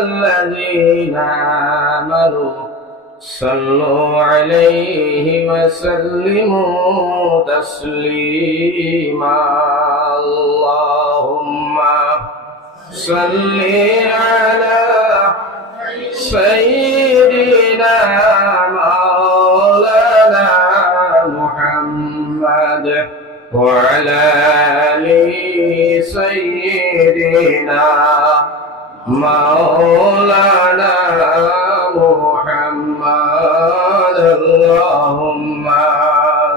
الذين آمنوا صلوا عليه وسلموا تسليما اللهم صل على سيدنا مولانا محمد وعلى آل سيدنا مولانا محمد اللهم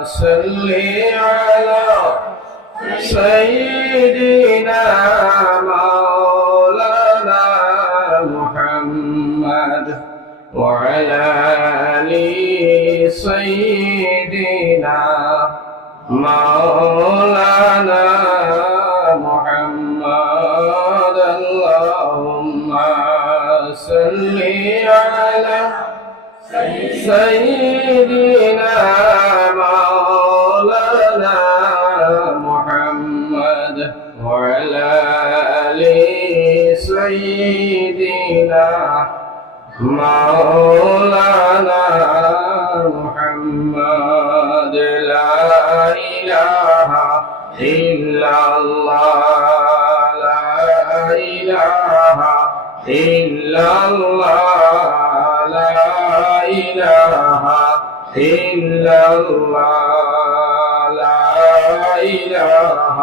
صل على سيدنا مولانا محمد وعلى آل سيدنا مولانا محمد اللهم صل على سيدنا مولانا محمد وعلى آل سيدنا مولانا محمد لا إله إلا الله لا إله إلا الله لا إله إلا الله لا إله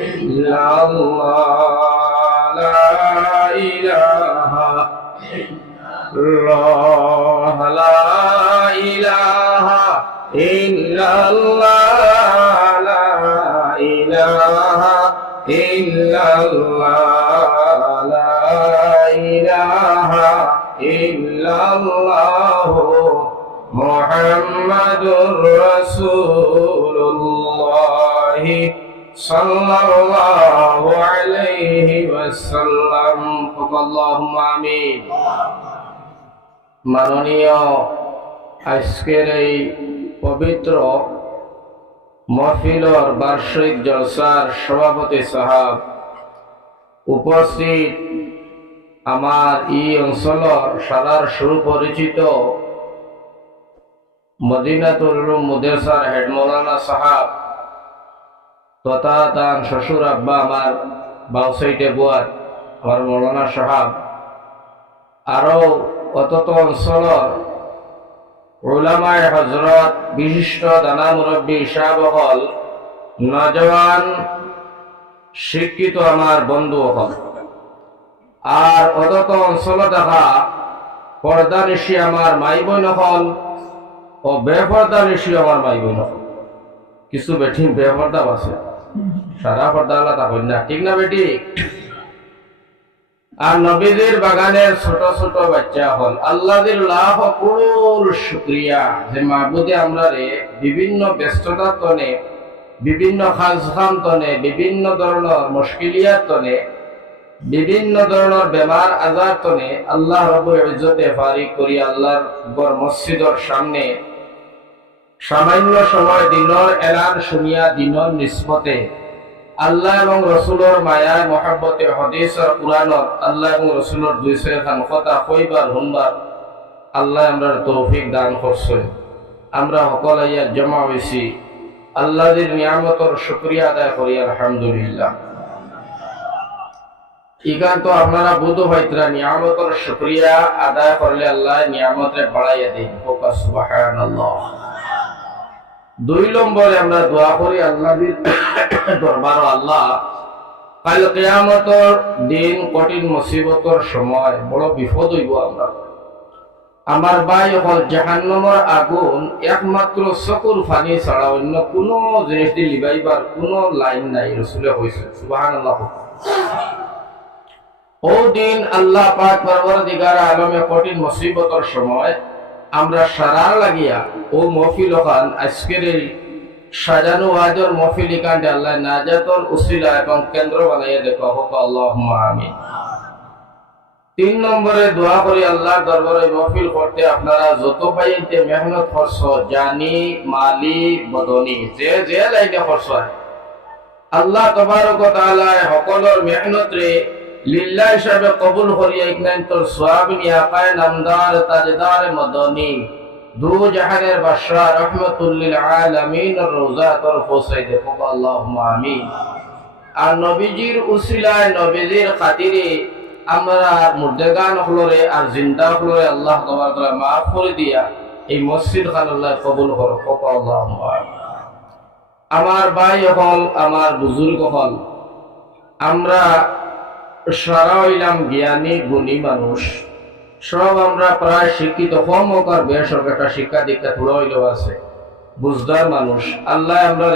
إلا الله لا إله الله لا إله إلا الله لا إله إلا الله لا إله إلا الله محمد رسول الله صلى الله عليه وسلم اللهم آمين মাননীয় আজকের এই পবিত্র মাহফিলর বার্ষিক জলসার সভাপতি সাহেব উপস্থিত আমার এই অঞ্চলের সারার সুপরিচিত মদিনাতুল উলুম মাদ্রাসার হেড মৌলানা সাহেব তথা তার শ্বশুর আব্বা আমার বাউসাইটে বুয়ার আমার মৌলানা সাহেব আরো অতত অঞ্চলের উলামায়ে হযরত বিশিষ্ট দানা মুরব্বী সাহেবসকল নজওয়ান শিক্ষিত আমার বন্ধুসকল আর অতত অঞ্চল দেখা পর্দানিশী আমার মাই বোনসকল ও বেপর্দানিশী আমার মাই বোনসকল কিছু বেঠিন বেপর্দা আছে সারা পর্দা আল্লাহ তা না ঠিক না বেটি আর নবীদের বাগানের ছোট ছোট বাচ্চা হল আল্লাহর লাখ করুণ শুকরিয়া যে মাহবুদে আমরা রে বিভিন্ন ব্যস্ততার তনে বিভিন্ন খাজখান তনে বিভিন্ন ধরনের মুশকিলিয়াত তনে বিভিন্ন ধরনের বেমার আজার তনে আল্লাহ রব্বুল ইজ্জতে ফারিক করি আল্লাহর ঘর মসজিদের সামনে সামান্য সময় দিনের এলান শুনিয়া দিনের নিসবতে আল্লাহ এবং রসুলের মায়ায় মহাব্বতে হাদিসের কুরআনত আল্লাহ এবং রসুলের 200 খান কথা কইবার হুনবার আল্লাহ আমরা তৌফিক দান করছেন আমরা সকলে ইয়া জমা হইছি আল্লাহর নিয়ামতের শুকরিয়া আদায় করি আলহামদুলিল্লাহ ইগান তো আপনারা বুঝো হইতরা নিয়ামতের শুকরিয়া আদায় করলে আল্লাহ নিয়ামতে বাড়াইয়া দেন সুবহানাল্লাহ 2 নম্বরে আমরা দোয়া করি আল্লাহর দরবার আল্লাহ কাল কিয়ামতের দিন কঠিন মুসিবতের সময় বড় বিপদ হইব আমরা আমার ভাই হল জাহান্নামের আগুন একমাত্র চকুর পানি ছাড়া অন্য কোনো জিনিস দিয়ে লিবাইবার কোনো লাইন নাই রাসূলে কইছে সুবহানাল্লাহ ও দিন আল্লাহ পাক পরওয়ারদিগার আলমে কঠিন মুসিবতের সময় আমরা সারার লাগিয়া ও মহফিল খান আজকের এই সাজানো ওয়াজের মহফিল কাণ্ডে আল্লাহ নাজাতর উসিলা এবং কেন্দ্র বানাইয়া দেখো হোক আল্লাহুম্মা আমিন 3 নম্বরে দোয়া করি আল্লাহর দরবারে মহফিল করতে আপনারা যত পাইতে মেহনত করছ জানি মালি বদনি যে লাইনে করছ আল্লাহ তাবারক ওয়া তাআলা সকলের মেহনত রে লিল্লাহ হিসাবে কবুল করিয়া ইকনাইন তোর সোয়াব নিয়া পায় নামদার তাজদার মদনী দু জাহানের বাদশাহ রহমাতুল লিল আলামিন রওজা তোর পৌঁছাই দে আল্লাহুম্মা আমিন। আর নবীজির উসিলায় নবীজির খাতিরে আমরা মুর্দেগান হলরে আর জিন্দা হলরে আল্লাহ তাবারক ওয়া তাআলা মাফ করে দিয়া এই মসজিদ খান আল্লাহ কবুল করো আল্লাহুম্মা আমিন। আমার ভাই হল, আমার বুজুর্গ হল, আমরা সারা হইলাম জ্ঞানী গুণী মানুষ, সব আমরা প্রায় শিক্ষিত, কম হোক আর বেশ হোক, একটা শিক্ষা দীক্ষা থোড়া হইলেও আছে, বুঝদার মানুষ। আল্লাহ আমরা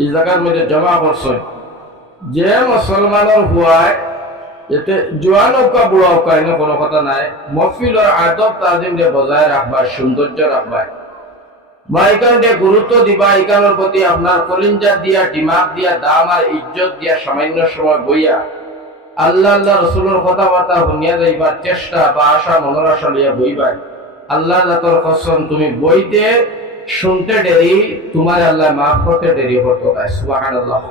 এই জায়গার মধ্যে জমা করছে যে মুসলমানের হুয়ায় এতে জোয়ান হোক বুড়া হোক এনে কোনো কথা নাই, মহফিলের আদব তাজিম বজায় রাখবা, সৌন্দর্য রাখবা, বা এখানে গুরুত্ব দিবা, এখানের প্রতি আপনার কলিঞ্জা দিয়া, দিমাগ দিয়া, দাম আর ইজ্জত দিয়া সামান্য সময় বইয়া আল্লাহ আল্লাহ রসুলের কথাবার্তা শুনিয়া যাইবার চেষ্টা বা আশা মনের আশা লইয়া বইবাই। আল্লাহ জাতর কসম, তুমি বইতে শুনতে দেরি, তোমার আল্লাহ মাফ করতে দেরি হতো না। সুবহানাল্লাহ।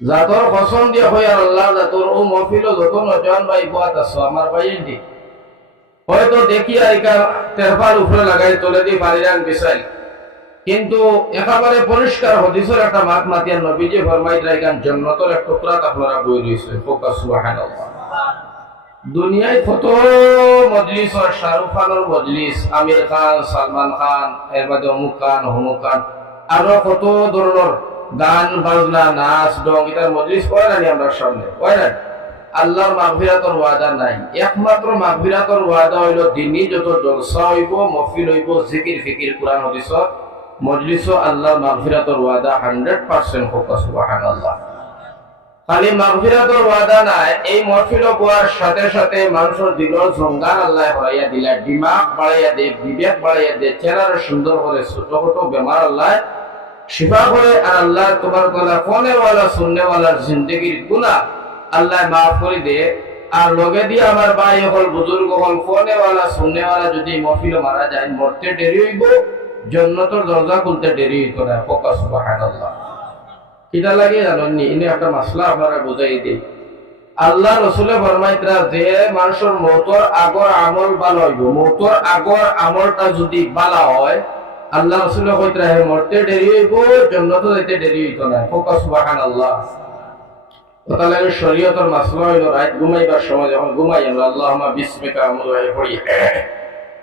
জাতর কসম দিয়ে হই আর আল্লাহ জাতর ও মহফিল যত নজন ভাই বাত আছো আমার ভাই দি হয়তো দেখি আর তেরফার উপরে লাগাই তোলে দিয়ে পারিরান বিছাই, কিন্তু একেবারে পরিষ্কার হাদিসের একটা মাত মাতিয়া নবীজি ফরমাইত রাইগান জান্নাতের এক টুকরা আপনারা বই রইছে। সুবহানাল্লাহ। দুনিয়ায় কত মজলিস, শাহরুখ খানের মজলিস, আমির খান, সালমান খান, এর মধ্যে অমুক খান, হমুক খান, আরো কত ধরনের গান বাজনা, নাচ ডং, এটার মজলিস হয় না আমরা সামনে, হয় না? আল্লাহর মাগফিরাতের ওয়াদা নাই। একমাত্র মাগফিরাতের ওয়াদা হইল দিনই যত জলসা হইব, মহফিল হইব, জিকির ফিকির, কোরআন হাদিসের মজলিস, আল্লাহর মাগফিরাতের ওয়াদা 100% হোক। সুবহানাল্লাহ। খালি মাগফিরাতের ওয়াদা নাই, এই মহফিল হওয়ার সাথে সাথে মানুষের দিলের জঙ্গান আল্লাহ হরাইয়া দিলা, দিমাগ বাড়াইয়া দে, বিবেক বাড়াইয়া দে, চেহারা সুন্দর করে, ছোট ছোট বেমার আল্লাহ শিফা করে, আর আল্লাহ তোমার গলা ফোনেওয়ালা শুননেওয়ালার জিন্দগির গুনাহ আল্লাহ মাফ করে দে। আর লগে দিয়ে আমার ভাই হল, বুজুর্গ হল, ফোনেওয়ালা শুননেওয়ালা যদি মহফিল মারা যায়, মরতে দেরি হইব, জান্নাতের দরজা খুলতে দেরি হইত না। সুবহানাল্লাহ। কিটা লাগে জানেননি? ইনি একটা মাসলা আপনারা বুঝাই দিই। আল্লাহ রসুলে ফরমাইতরা যে মানুষের মৌতর আগর আমল ভালো হইব, মৌতর আগর আমলটা যদি ভালো হয়, আল্লাহ রসুলে কইতরা হে মরতে দেরি হইব, জান্নাতে যাইতে দেরি হইত না। সুবহানাল্লাহ। কথা লাগে শরীয়তের মাসলা হইল রাত ঘুমাইবার সময় যখন ঘুমাই আমরা আল্লাহুম্মা বিসমিকা আমুল্লাহি পড়ি,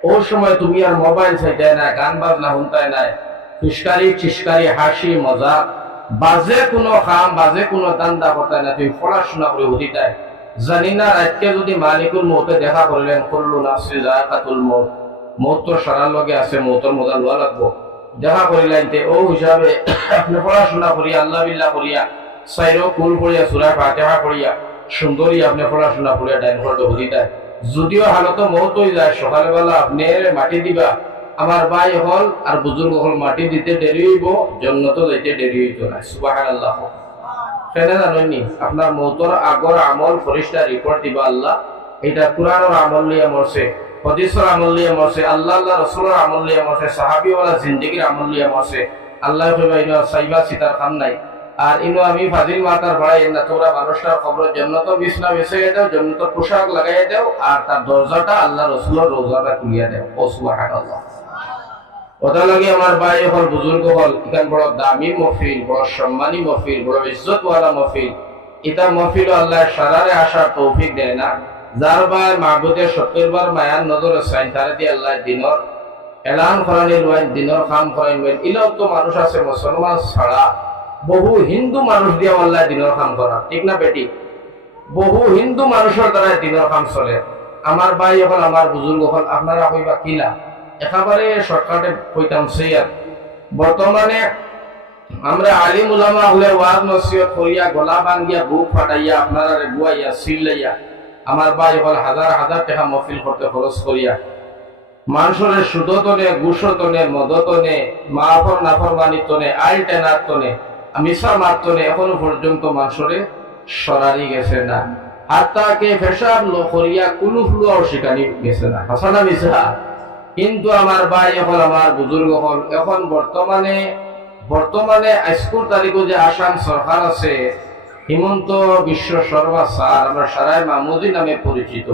ওই সময় তুমি আর মোবাইল চাইতে না, গান বাজনা শুনতাই নাই, ফিসকারি চিসকারি, হাসি মজাক, বাজে কোনো কাম, বাজে কোনো দান্দা করতাই না, তুমি পড়াশোনা করে উঠিতাই। জানি না রাতকে যদি মালিকুল মৌতে দেখা করলেন, কুল্লু নাফসিন যায়কাতুল মউত, মৌত তো সারার লগে আছে, মৌতের মজা লওয়া লাগবো, দেখা করিলেন ও হিসাবে আপনি পড়াশোনা করিয়া, আল্লাহ বিল্লাহ করিয়া, সাইরো কুল পড়িয়া, সূরা ফাতিহা পড়িয়া, সুন্দরী আপনি পড়াশোনা করিয়া ডাইন ফলটা উঠিতাই। যদিও হালত মৌত হয়ে যায়, সকালবেলা আপনি মাটি দিবা, আমার ভাই হল আর বুজুর্গ হল, মাটি দিতে দেরি হইব, জান্নাতে যাইতে দেরি হইতো না। সুবহানাল্লাহ। কেন জানেননি? আপনার মৌতর আগর আমল ফরিস্তা রিপোর্ট দিবা আল্লাহ, এটা কোরআনের আমল লিয়া মরছে, হাদিসের আমল লিয়া মরছে, আল্লাহ আল্লাহ রসুলের আমল লিয়া মরছে, সাহাবীওয়ালা জিন্দেগির আমল লিয়া মরছে। আল্লাহ কইবা ইনো সাইবা সিতার খান নাই, আর ইনো আমি ফাজিল মাতার ভাই না, তোরা মানুষটার খবর জান্নাত বিছনা বিছাইয়া দাও, জান্নাত পোশাক লাগাইয়া দাও, আর তার দরজাটা আল্লাহ রসুলের রওজাটা খুলিয়া দাও। সুবহানাল্লাহ। ওটা লাগে আমার ভাই হল, বুজুর্গ হল, এখান বড় দামি মহফিল, বড় সম্মানী মহফিল, বড় ইজ্জতওয়ালা মহফিল। এটা মহফিল আল্লাহ সারারে আসার তৌফিক দেয় না। যার ভাই মাহবুদের 70 বার মায়ার নজরে চাই, তারে দিয়ে আল্লাহ দিনর এলান করানি লয়, দিনর কাম করাই লয়। ইলাও তো মানুষ আছে মুসলমান ছাড়া, বহু হিন্দু মানুষ দিয়ে আল্লাহ দিনের কাম করা, ঠিক না বেটি? বহু হিন্দু মানুষের দ্বারা দিনের কাম চলে। আমার ভাই হল, আমার বুজুর্গ হল, আপনারা কইবা কিলা, একেবারে শর্টকাটে কইতাম সেই আর বর্তমানে আমরা আলিম উলামা হলে ওয়াজ নসিহত করিয়া, গলা ভাঙ্গিয়া, বুক ফাটাইয়া, আপনারা বুয়াইয়া সিল্লাইয়া, আমার ভাই হল হাজার হাজার টাকা মহফিল করতে খরচ করিয়া মানুষের সুদতনে, গুসতনে, মদতনে, মাফর নাফরমানি তনে, আইল টেনার তনে, মিশা মারতনে এখনো পর্যন্ত মানুষের সরারি গেছে না। হাত্তাকে ফেসাব করিয়া কুলুফ লওয়ার শিকানি গেছে না। হাসানা মিশা। কিন্তু আমার ভাই এখন, আমার বুজুর্গ হল, এখন বর্তমানে আজকুর তারিখে যে আসাম সরকার আছে, হিমন্ত বিশ্ব শর্মা স্যার আমরা সারাই মাহমুদি নামে পরিচিত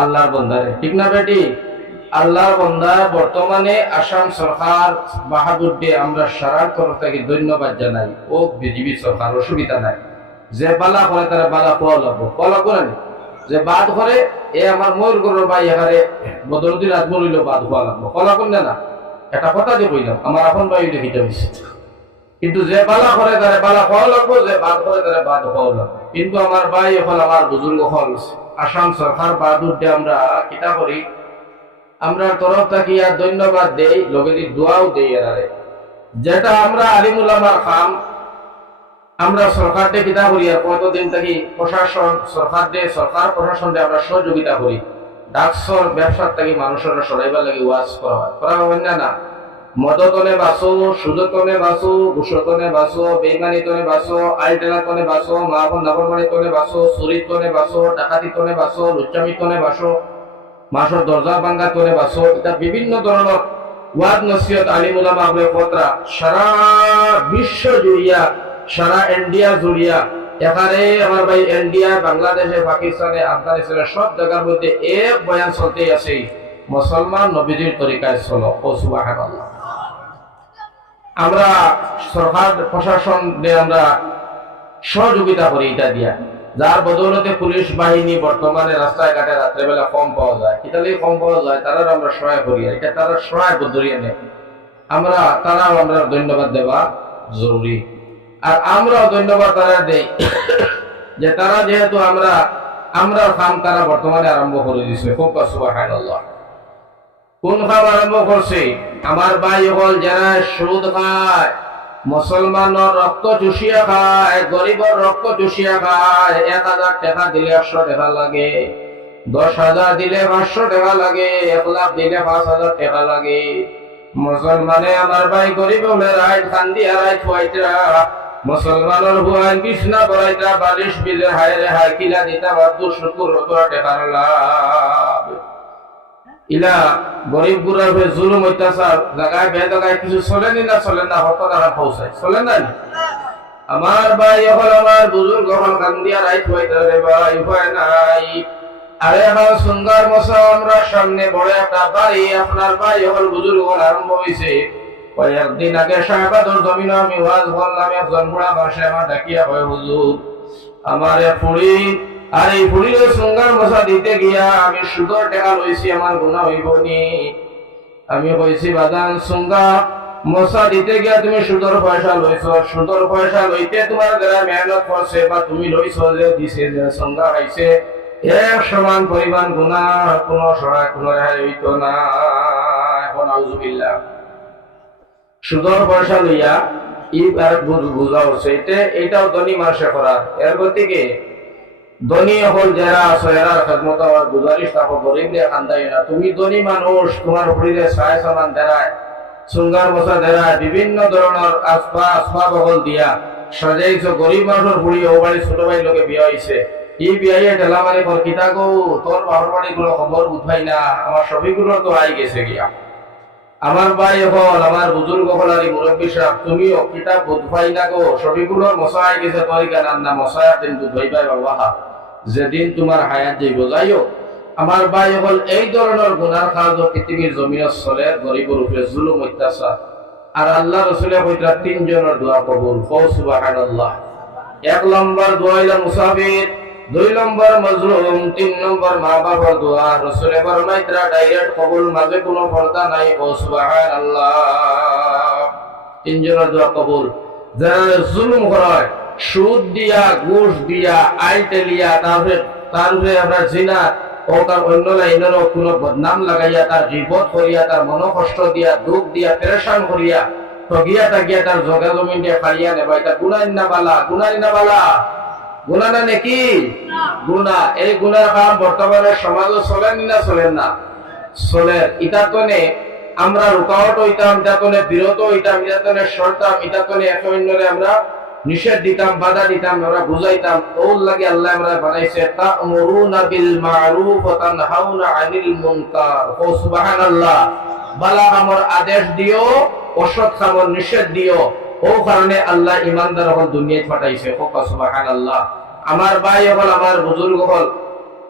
আল্লাহর বন্দারে, ঠিক না বেটি? আল্লাহর বন্দা বর্তমানে আসাম সরকার বাহাদুর ডে আমরা সারার তরফ থেকে ধন্যবাদ জানাই। ও বিজেপি সরকার অসুবিধা নাই, যে বালা করে তারা বালা খোয়া লাগবো, খোয়া লাগবো না, যে বাদ করে এ আমার ময়ূর গরুর ভাই এখানে বদরুদ্দিন আজমল হইল বাদ খোয়া লাগবো, খোয়া লাগবেন না। এটা কথা যে কইলাম আমার আপন ভাই দেখিতে হয়েছে, কিন্তু যে বালা করে তারা বালা খাওয়া লাগবো, যে বাদ করে তারা বাদ খাওয়া লাগবো। কিন্তু আমার ভাই এখন আমার বুজুর্গ হল আসাম সরকার বাহাদুর ডে আমরা কিতা করি, আমরা তরফ থাকি আর ধন্যবাদ দেই, লগে দোয়াও দেই। এরারে যেটা আমরা আলিমুল আমার খাম আমরা সরকার দিয়ে কিতা করি, আর কতদিন থাকি প্রশাসন সরকার দিয়ে সরকার প্রশাসন দিয়ে আমরা সহযোগিতা করি। ডাকসর ব্যবসার থেকে মানুষের সরাইবার লাগে ওয়াজ করা হয়, করা হয় না? মদতনে বাসো, সুদতনে বাসো, ঘুষতনে বাসো, বেইমানিতনে বাসো, আলটেলাতনে বাসো, মাহবুব নাফরমানিতনে বাসো, চুরিতনে বাসো, ডাকাতিতনে বাসো, লুচ্চামিতনে বাসো, মাসর দরজা ভাঙ্গাতনে বাসো। এটা বিভিন্ন ধরনের ওয়াজ নসিহত আলিম উলামা আহলে ফতরা সারা বিশ্ব জুড়িয়া, সারা ইন্ডিয়া জুড়িয়া, এখানে আমার ভাই ইন্ডিয়া, বাংলাদেশে, পাকিস্তানে, আফগানিস্তানে সব জায়গার মধ্যে এক বয়ান চলতেই আছে, মুসলমান নবীজির তরিকায় চলো। ও সুবহানাল্লাহ। আমরা সরকার প্রশাসন দিয়ে আমরা সহযোগিতা করি এটা দিয়া, যার বদৌলতে পুলিশ বাহিনী বর্তমানে রাস্তায় ঘাটে রাত্রেবেলা কম পাওয়া যায়, ইতালি কম পাওয়া যায়, তারা আমরা সহায় করি। এটা তারা সহায় বদরিয়ে নেই, আমরা তারাও আমরা ধন্যবাদ দেওয়া জরুরি। আর আমরাও ধন্যবাদ তারা দেই যে তারা যেহেতু আমরা কাম তারা বর্তমানে আরম্ভ করে দিচ্ছে। খুব সুবহানাল্লাহ। কোন কাম আরম্ভ করছে? আমার ভাই হল যারা সুদ খায়, মুসলমানের রক্ত চুষিয়া খায়, গরিবের রক্ত চুষিয়া খায়। 1000 টাকা দিলে 100 টাকা লাগে, 10,000 দিলে 500 টাকা লাগে, 1 লাখ দিলে 5,000 টাকা লাগে। মুসলমানে আমার ভাই গরিব হলে রাইট খান্দিয়া রাইট খুয়াইতরা, মুসলমানের হুয়াইন বিছনা বড়াইতা, বালিশ বিলে হায় রে হায় কিলা দিতা, 270 টাকার লাভ। ইলা গরিব গুড়ার জুলুম অত্যাচার জায়গায় বেদাগায় কিছু চলেনি না, চলে না, হত টাকা পৌঁছায়, চলে না। আমার ভাই হল আমার বুজুর্গ হল কান্দিয়া রাইট হইতে রে ভাই উপায় নাই। আরে এখন সুন্দর মশা আমরা সামনে বড় একটা বাড়ি, আপনার ভাই হল বুজুর্গ হল আরম্ভ হয়েছে। কয়েকদিন আগে শাহবাদুর জমিন আমি ওয়াজ করলাম, একজন বুড়া মানুষে আমার ডাকিয়া হয়, হুজুর আমার পুরী, আর এই পুরীর সুন্দর মশা দিতে গিয়া আমি সুদর টাকা লইছি, আমার গুণা হইব নি? আমি কইছি বাদান সুঙ্গা মশা দিতে গিয়া তুমি সুদর পয়সা লইছ, সুদর পয়সা লইতে তোমার যারা মেহনত করছে বা তুমি লইছ যে দিছে যে সুঙ্গা খাইছে, এক সমান পরিমাণ গুণা, কোনো সহায় কোনো রেহাই হইতো না। এখন আউযুবিল্লাহ সুদর পয়সা লইয়া আর বুঝা হচ্ছে এটাও ধনী মানুষে করার। এর গতিকে ধনী হল যারা আছে এরা খেদমত আর গুজারিশ থাকো, গরিব দিয়ে খান্দাই না। তুমি ধনী মানুষ, তোমার শরীরে ছায় সামান দেরায়, সুঙ্গার মশা দেরায়, বিভিন্ন ধরনের আসবাব হল দিয়া সাজাইছো। গরিব মানুষের বুড়ি ও বাড়ি ছোট ভাই লোকে বিয়া হয়েছে, এই বিয়াইয়ে ঢেলা মানে কর কিতা গো তোর বাবার বাড়ি গুলো খবর উঠাই না, আমার সবইগুলো তো আই গেছে গিয়া। আমার ভাই হল আমার বুজুর্গ হল আর মুরব্বী সাহেব, তুমিও কিতাব বুধভাই না গো, সবইগুলোর মশা আই গেছে, তোর কেন না মশা দিন বুধভাই ভাই বাবা যেদিন তোমার হায়াত যাইব যাইও। আমার ভাই হল এই ধরনের গুনার কাজ পৃথিবীর জমিনের চলে, গরিবের উপরে জুলুম অত্যাচার। আর আল্লাহ রসুলের কইতা 3 জনের দোয়া কবুল। সুবহানাল্লাহ। 1 নম্বর দোয়া হইল মুসাফির, 2 নম্বর মজলুম, 3 নম্বর মা বাবার দোয়া। রসুলে ফরমাইতরা ডাইরেক্ট কবুল, মাঝে কোনো পর্দা নাই। সুবহানাল্লাহ। 3 জনের দোয়া কবুল। যারা জুলুম করে, সুদ দিয়া, ঘুষ দিয়া, আইটেলিয়া, তারপরে আমরা জিনা ও তার অন্য লাইনেরও কোনো বদনাম লাগাইয়া, তার জীবত করিয়া, তার মনোকষ্ট দিয়া, দুঃখ দিয়া, পেরেশান করিয়া, ঠগিয়া তাকিয়া তার জগা জমিন দিয়ে খাইয়া নেবা, এটা গুনাই না বালা, গুনাই না বালা, গুনা না নাকি? গুনা। এই গুনার কাম বর্তমানে সমাজও চলেন না, চলেন না? চলে। ইতাতনে আমরা রুকাওয়াট হইতাম, ইতাতনে বিরত হইতাম, ইতাতনে সরতাম, ইতাতনে এক অন্যরে আমরা নিষেধ দিতাম, বাধা দিতাম, আমরা বুঝাইতাম। ওর লাগে আল্লাহ আমরা বানাইছে তা'মুরুনা বিল মা'রুফ ওয়া তানহাউনা আনিল মুনকার। ও সুবহানাল্লাহ। বালা কামর আদেশ দিও, অসৎ কামর নিষেধ দিও। ও কারণে আল্লাহ ইমানদার হল দুনিয়ায় পাঠাইছে। সুবহানাল্লাহ। আমার ভাই হল, আমার বুজুর্গ হল,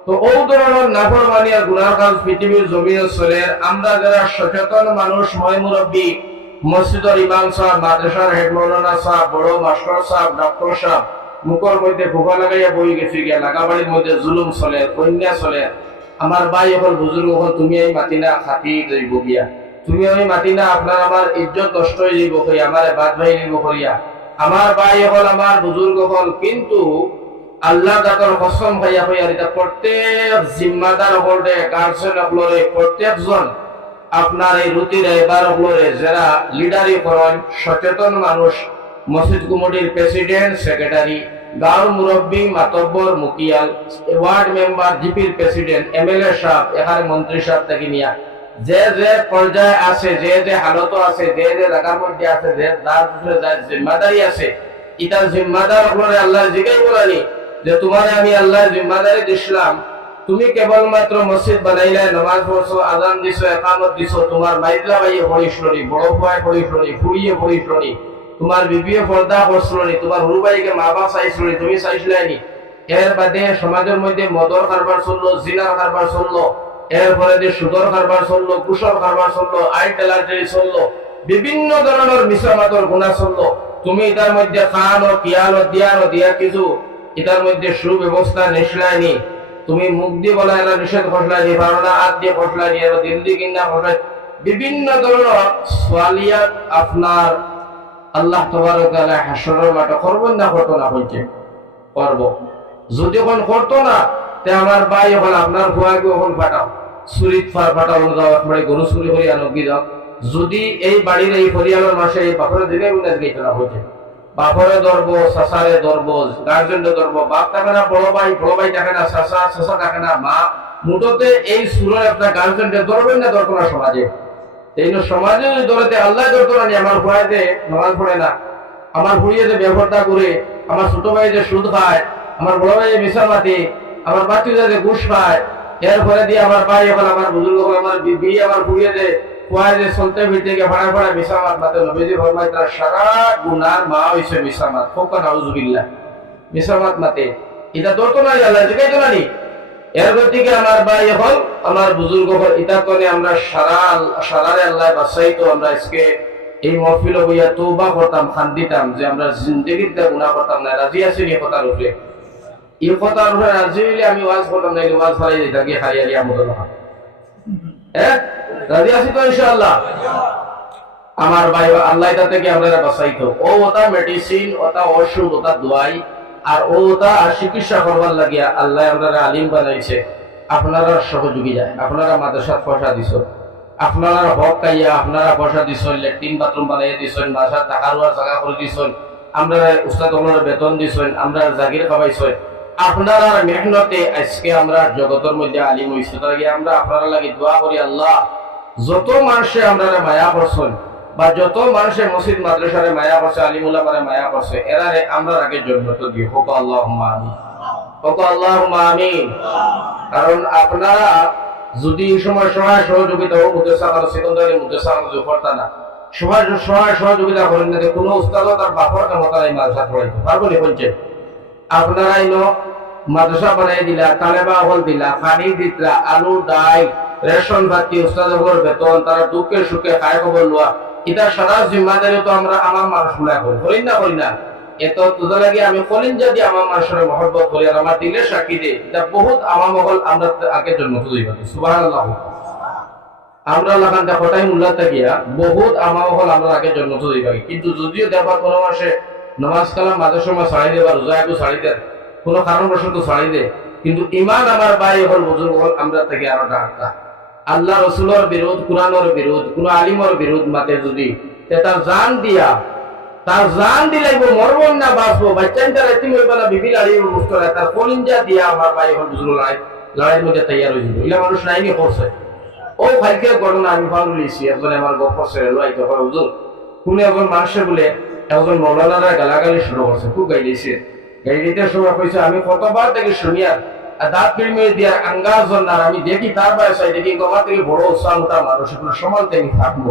তো ও ধরনের নাফরমানি আর গুনাহ কাজ পৃথিবীর জমিনে চলে। আমরা যারা সচেতন মানুষ, ময় মুরব্বী, মসজিদের ইমাম সাহেব, মাদ্রাসার হেড মৌলানা সাহেব, বড় মাস্টার সাহেব, ডক্টর সাহেব, মুখের মধ্যে ফুকা লাগাইয়া বই গেছি গিয়া, লাগাবাড়ির মধ্যে জুলুম চলে, অন্যায় চলে। আমার ভাই হল, বুজুর্গ হল, তুমি এই মাতি না খাতি যাইব গিয়া, তুমি আমি মাতি না, আপনার আমার ইজ্জত নষ্ট হয়ে যাইব কইয়া, আমার বাদ ভাই যাইব করিয়া। আমার ভাই হল, আমার বুজুর্গ হল, কিন্তু আল্লাহ দাতার কসম খাইয়া হইয়া এটা প্রত্যেক জিম্মাদার হলে, গার্জেন হলরে, প্রত্যেকজন আপনার এই রুটির এবার হলরে যারা লিডারি করেন, সচেতন মানুষ, মসজিদ কমিটির প্রেসিডেন্ট, সেক্রেটারি, গাঁওর মুরব্বী, মাতব্বর, মুখিয়াল, ওয়ার্ড মেম্বার, জিপির প্রেসিডেন্ট, এমএলএ সাহেব, এখানে মন্ত্রী সাহেব থেকে নিয়া যে যে পর্যায়ে আছে, যে যে হালত আছে, যে যে জায়গার মধ্যে আছে, যে যার জিম্মাদারি আছে, ইটার জিম্মাদার হলরে আল্লাহ জিগাই বলানি যে তোমারে আমি আল্লাহর জিম্মাদারি দিছিলাম, তুমি কেবলমাত্র মসজিদ বানাইলে, নামাজ পড়ছো, আজান দিছো, একামত দিছো, তোমার মাইদলা ভাইয়ে পড়িসনি, বড় ভাই পড়িসনি, ফুড়িয়ে পড়িসনি, তোমার বিবিয়ে পর্দা করছনি, তোমার হুরু ভাইকে মা বাপ চাইছনি, তুমি চাইছিলাইনি। এর বাদে সমাজের মধ্যে মদর কারবার চললো, জিনার কারবার চললো, এরপরে যে সুদর কারবার চললো, কুশর কারবার চললো, আই টেলারি চললো, বিভিন্ন ধরনের মিসামাতর গুণা চললো। তুমি এটার মধ্যে খানো, কিয়ানো, দিয়ানো, দিয়া কিছু এটার মধ্যে সুব্যবস্থা নিসলাইনি। তুমি মুখ দিয়ে বলা এটা নিষেধ খসলাইনি, পারো না হাত দিয়ে খসলাইনি, এবার দিল দিয়ে কিনা খসলাই, বিভিন্ন ধরনের সোয়ালিয়াত আপনার আল্লাহ তাবারক ওয়া তাআলা হাসরের মাঠে করবেন না, করতো না, হইছে করব। যদি এখন করতো না, তে আমার ভাই এখন আপনার ভুয়াকে এখন পাঠাও, চুরিত পাঠানো যাও, একবারে গরু চুরি করে আনো কি যাও। যদি এই বাড়ির এই পরিয়ালের মাসে এই বাপরে দিনে মিনাজ গেছে না, হইছে বাপরে ধরব, সাসারে ধরব, গার্জেন্ডে ধরব, বাপ থাকে না, বড় ভাই থাকে না, সাসা থাকে না, মা, মুঠোতে এই সুরের একটা গার্জেন্ডে ধরবেন না, ধরতো না সমাজে। এই সমাজে ধরতে আল্লাহ ধরতো না, আমার ভুয়ায় যে নামাজ পড়ে না, আমার ভুড়িয়ে যে ব্যবহারটা করে, আমার ছোট ভাই যে সুদ খায়, আমার বড় ভাই যে মিশা মাতি, আমার বাচ্চা যে ঘুষ খায়, এরপরে দিয়ে আমার ভাই এখন, আমার বুজুর্গ, আমার বিয়ে, আমার ভুড়িয়ে যে কুয়ায় যে চলতে ফিরতে গিয়ে ভাড়া ভাড়া মিসামাত মাতে, নবীজি ফরমায় তার সারা গুনার মা হইছে মিসামাত। ফোকা নাউজুবিল্লাহ, মিসামাত মাতে এটা ধরতো না, আল্লাহ জিগাইতো না নি। এর থেকে আমার ভাই এখন, আমার বুজুর্গ হল, এটা করে আমরা সারারে আল্লাহ বাঁচাইতো। আমরা আজকে এই মহফিল বইয়া তওবা করতাম, খান দিতাম যে আমরা জিন্দেগিতে গুনাহ করতাম না। রাজি আছি এই কথার উপরে? এই কথার উপরে রাজি হইলে আমি ওয়াজ করতাম না, ওয়াজ ফালাই দিতাম কি খাইয়ালি আমদুল্লাহ। হ্যাঁ, রাজি আছি তো ইনশাআল্লাহ? আমার ভাই আল্লাহ এটা থেকে আমরা বাঁচাইতো। ও ওটা মেডিসিন, ওটা ওষুধ, ওটা দোয়াই, আর ওটা চিকিৎসা করবার লাগিয়া আল্লাহ আপনারা আলিম বানাইছে। আপনারা সহযোগী যায়, আপনারা মাদ্রাসাত পয়সা দিছ, আপনারা হক কাইয়া আপনারা পয়সা দিছ, ল্যাট্রিন বাথরুম বানাইয়া দিছেন, মাসার টাকা রুয়ার জায়গা করে দিছেন, আমরা উস্তাদ বেতন দিছেন, আমরা জাগির খাওয়াইছেন। আপনারা মেহনতে আজকে আমরা জগতের মধ্যে আলিম হইছে। তার আগে আমরা আপনারা লাগি দোয়া করি, আল্লাহ যত মানুষে আমরা মায়া করছেন, বা যত মানুষের মসজিদ মাদ্রাসারে মায়া করছে, আলিমুল্লাহ মানে মায়া করছে, এরারে আমরা আগে জন্মত দিই। হোক আল্লাহুম্মা আমিন, হোক আল্লাহুম্মা আমিন। কারণ আপনারা যদি এই সময় সহায় সহযোগিতা ও মুদ্রাসা আর সেকেন্ডারি মুদ্রাসা করতা না, সহায় সহযোগিতা করেন না, কোনো উস্তাদ তার বাপর ক্ষমতা নাই মাদ্রাসা পড়াইতে পারবো নি? বলছে আপনারাই মাদ্রাসা বানাই দিলা, তালেবা হল দিলা, পানি দিতলা, আলু ডাল রেশন ভাতি, উস্তাদের বেতন, তারা দুঃখে সুখে খায় খবর লোয়া, এটা সারা জিম্মাদারি তো আমরা আমার মানুষ গুলা করি না, করি না? এত তোদের লাগে আমি কলিন যদি আমার মানুষের মহব্বত করি, আর আমার দিলে সাক্ষী দে, এটা বহুত আমার মহল আমরা আগে জন্ম তুই পাবো। সুবহানাল্লাহ। আমরা লাগানটা কটাই মূল্য থাকিয়া বহুত আমার মহল আমরা আগে জন্ম তুই পাবি। কিন্তু যদিও দেখবা কোনো মাসে নামাজ কালাম মাঝের সময় ছাড়াই দে, বা রোজা একটু ছাড়ি দেয়, কোনো কারণবশত ছাড়ি দে, কিন্তু ইমান আমার ভাই হল, বুজুর্গ হল, আমরা থেকে আরো ডাক্তার। আল্লাহ রসুলের বিরোধ, কোরআনের বিরোধ, কোন আলিমের বিরোধ মাতে যদি তার জান দিয়া, তার জান দিলাইব, মরবন না বাঁচবো, বাচ্চাটা রাইতে মরবে না, বিবি লাড়ি মুস্ত তার কলিঞ্জা দিয়া আমার ভাই হল বুজুর্গ লড়াইয়ের মধ্যে তৈয়ার হয়ে যাবে। এগুলা মানুষ নাইনি করছে। ও ভাইকে ঘটনা আমি ভালো লিখছি, একজন আমার গপ করছে, লাইতে হয় হুজুর, কোন একজন মানুষের বলে একজন মৌলানারা গালাগালি শুরু করছে, খুব গাইলিছে। গাইলিতে সময় কইছে আমি কতবার থেকে শুনিয়ার দাঁত ফিল্মে দিয়ার আঙ্গাজ, আমি দেখি তার বয়স দেখি আমার থেকে বড় উৎসাহ মানুষ সমান থেকে থাকবো।